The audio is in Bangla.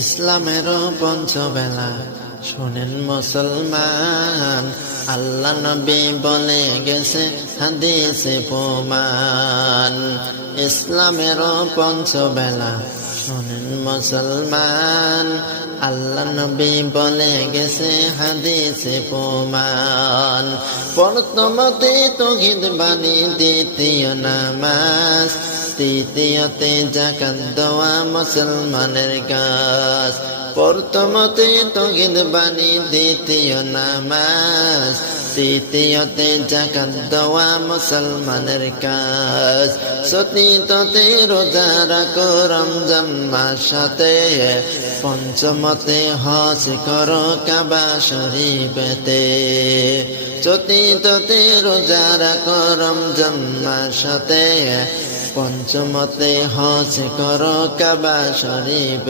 ইসলামেরও পঞ্চবেলা শোনেন মুসলমান, আল্লাহ নবী বলে গেছে হাদিসে প্রমাণ। ইসলামেরও পঞ্চবেলা শোনেন মুসলমান, আল্লাহ নবী বলে গেছে হাদিসে প্রমাণ। প্রথমতে তাওহীদ বাণী, দ্বিতীয় নামাজ, তৃতীয়তে যাকাত দেওয়া মুসলমানের কাজ। প্রথমতে তাওহীদ বাণী, দ্বিতীয় নামাজ, তৃতীয়তে যাকাত দেওয়া মুসলমানের কাজ। চতুর্থতে রোজা রাখো রমজান মাসেতে, পঞ্চমতে হজ করো কাবা শরীফেতে। চতুর্থতে রোজা রাখো রমজান মাসেতে, পঞ্চমতে হজ করো কাবা শরীফ।